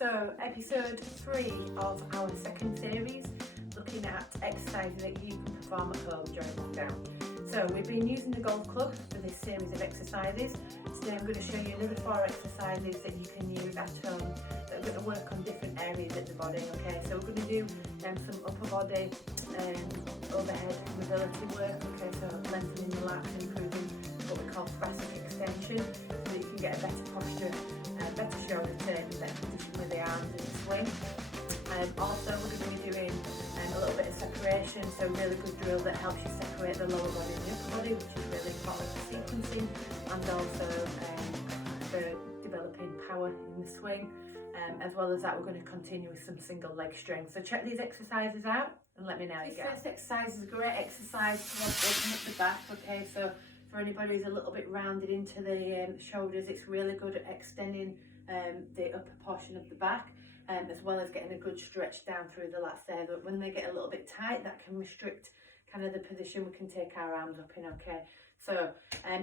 So episode 3 of our second series, looking at exercises that you can perform at home during lockdown. So we've been using the golf club for this series of exercises. Today I'm going to show you another 4 exercises that you can use at home that are going to work on different areas of the body. Okay, so we're going to do some upper body overhead mobility work. Okay, so lengthening the lats, improving what we call thoracic extension, so you can get a better posture, better shoulder turn, better position with the arms in the swing. Also we're going to be doing a little bit of separation, so a really good drill that helps you separate the lower body and the upper body, which is really important for sequencing and also for developing power in the swing. As well as that, we're going to continue with some single leg strength. So check these exercises out and let me know how you go. This first exercise is a great exercise to open up the back. Okay, so for anybody who's a little bit rounded into the shoulders, it's really good at extending the upper portion of the back, as well as getting a good stretch down through the lats there. But when they get a little bit tight, that can restrict kind of the position we can take our arms up in. Okay, so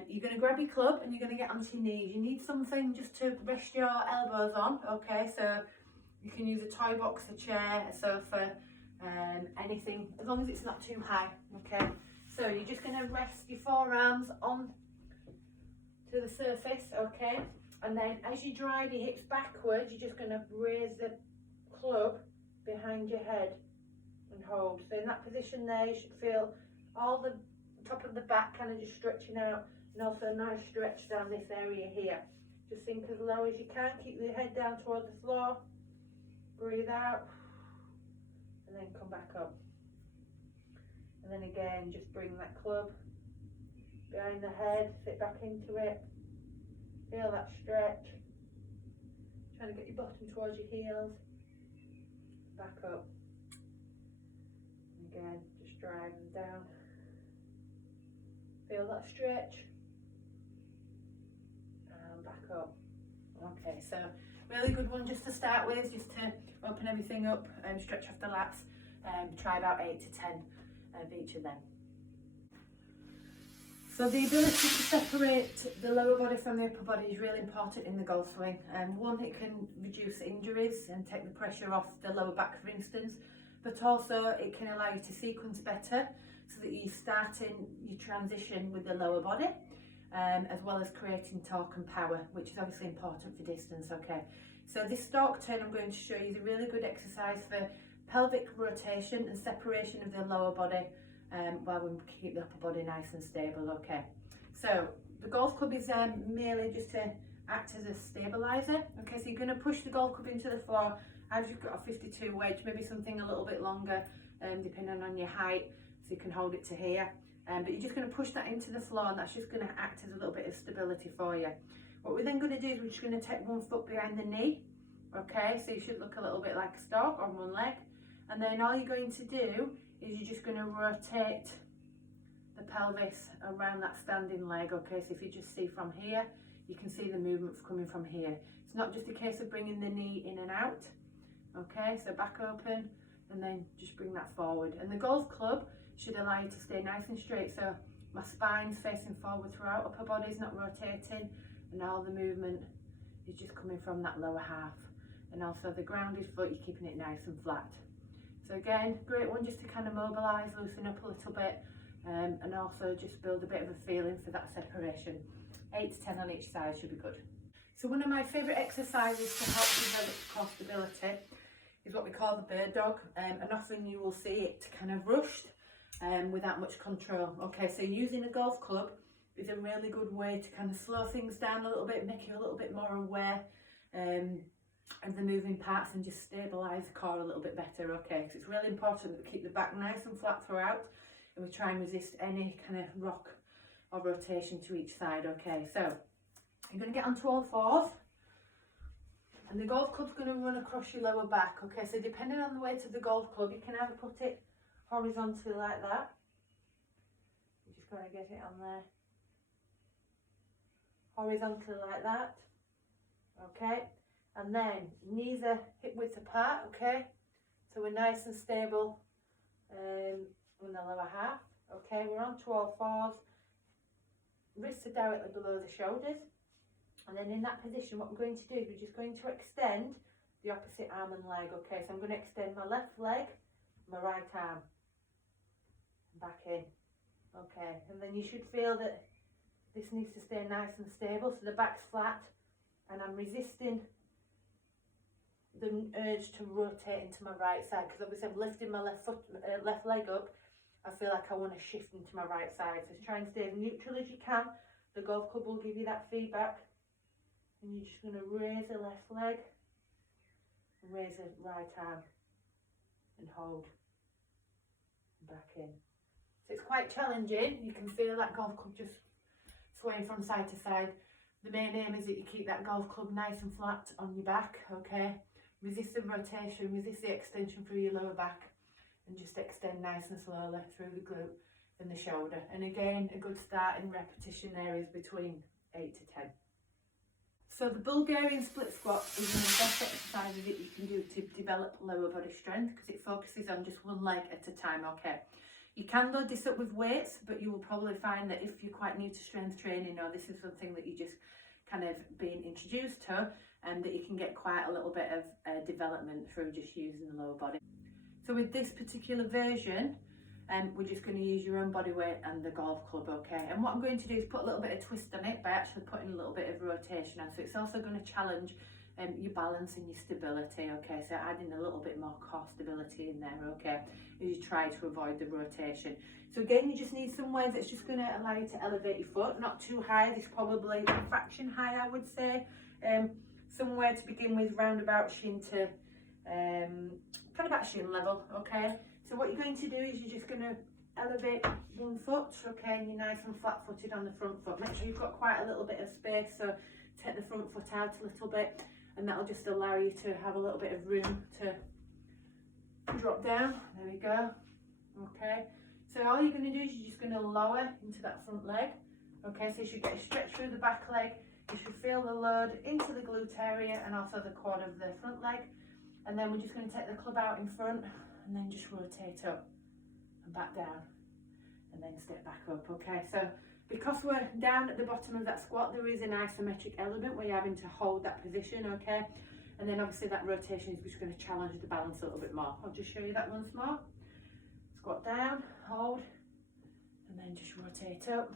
you're going to grab your club and you're going to get onto your knees. You need something just to rest your elbows on. Okay, so you can use a toy box, a chair, a sofa, anything, as long as it's not too high. Okay, so you're just going to rest your forearms on to the surface. Okay, and then as you drive your hips backwards, you're just going to raise the club behind your head and hold. So in that position there, you should feel all the top of the back kind of just stretching out, and also a nice stretch down this area here. Just sink as low as you can, keep your head down toward the floor, breathe out, and then come back up. And then again, just bring that club behind the head, sit back into it, feel that stretch, trying to get your bottom towards your heels, back up, and again, just drive them down. Feel that stretch and back up. Okay, so really good one just to start with, just to open everything up and stretch off the lats. Try about 8 to 10 of each of them. So the ability to separate the lower body from the upper body is really important in the golf swing. One, it can reduce injuries and take the pressure off the lower back, for instance, but also it can allow you to sequence better, so that you're starting your transition with the lower body, as well as creating torque and power, which is obviously important for distance. Okay, so this Stork turn I'm going to show you is a really good exercise for pelvic rotation and separation of the lower body, while we keep the upper body nice and stable. Okay, so the golf club is merely just to act as a stabilizer. Okay, so you're going to push the golf club into the floor. I've just got a 52 wedge, maybe something a little bit longer, depending on your height, so you can hold it to here. But you're just going to push that into the floor, and that's just going to act as a little bit of stability for you. What we're then going to do is we're just going to take one foot behind the knee. Okay, so you should look a little bit like a stork on one leg. And then all you're going to do is you're just going to rotate the pelvis around that standing leg. Okay, so if you just see from here, you can see the movement coming from here. It's not just a case of bringing the knee in and out. Okay, so back open, and then just bring that forward. And the golf club should allow you to stay nice and straight, so my spine's facing forward throughout, upper body's not rotating, and all the movement is just coming from that lower half. And also the grounded foot, you're keeping it nice and flat. So again, great one just to kind of mobilise, loosen up a little bit, and also just build a bit of a feeling for that separation. 8 to 10 on each side should be good. So one of my favourite exercises to help develop core stability is what we call the bird dog, and often you will see it kind of rushed without much control. Okay, so using a golf club is a really good way to kind of slow things down a little bit, make you a little bit more aware of the moving parts, and just stabilise the core a little bit better. Okay, because it's really important that we keep the back nice and flat throughout, and we try and resist any kind of rock or rotation to each side. Okay, so you're going to get onto all fours, and the golf club's going to run across your lower back. Okay, so depending on the weight of the golf club, you can either put it horizontally like that. You're just going to get it on there. Horizontally like that. Okay, and then knees are hip width apart. Okay, so we're nice and stable in the lower half. Okay, we're onto all fours. Wrists are directly below the shoulders. And then in that position, what we're going to do is we're just going to extend the opposite arm and leg. Okay, so I'm going to extend my left leg, my right arm, back in. Okay, and then you should feel that this needs to stay nice and stable, so the back's flat, and I'm resisting the urge to rotate into my right side, because obviously I'm lifting my left leg up. I feel like I want to shift into my right side, so try and stay as neutral as you can. The golf club will give you that feedback, and you're just going to raise the left leg, and raise the right arm, and hold, and back in. So it's quite challenging. You can feel that golf club just swaying from side to side. The main aim is that you keep that golf club nice and flat on your back, okay? Resist the rotation, resist the extension through your lower back, and just extend nice and slowly through the glute and the shoulder. And again, a good starting repetition there is between 8 to 10. So the Bulgarian split squat is one of the best exercises that you can do to develop lower body strength, because it focuses on just one leg at a time, okay? You can load this up with weights, but you will probably find that if you're quite new to strength training, or this is something that you just kind of being introduced to, and that you can get quite a little bit of development through just using the lower body. So with this particular version, we're just going to use your own body weight and the golf club, okay? And what I'm going to do is put a little bit of twist on it by actually putting a little bit of rotation on. So it's also going to challenge your balance and your stability, okay? So adding a little bit more core stability in there, okay? As you try to avoid the rotation. So again, you just need somewhere that's just going to allow you to elevate your foot, not too high. This is probably a fraction high, I would say. Somewhere to begin with, round about shin to kind of at shin level, okay? So what you're going to do is you're just going to elevate one foot, okay, and you're nice and flat footed on the front foot. Make sure you've got quite a little bit of space, so take the front foot out a little bit, and that'll just allow you to have a little bit of room to drop down. There we go, okay. So all you're going to do is you're just going to lower into that front leg, okay, so you should get a stretch through the back leg. You should feel the load into the glute area and also the quad of the front leg. And then we're just going to take the club out in front and then just rotate up and back down and then step back up, okay? So because we're down at the bottom of that squat, there is an isometric element where you're having to hold that position, okay? And then obviously that rotation is just going to challenge the balance a little bit more. I'll just show you that once more. Squat down, hold, and then just rotate up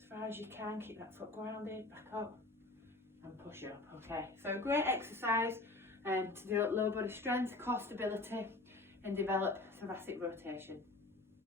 as far as you can. Keep that foot grounded, back up and push up, okay? So great exercise to develop lower body strength, core stability, and develop thoracic rotation.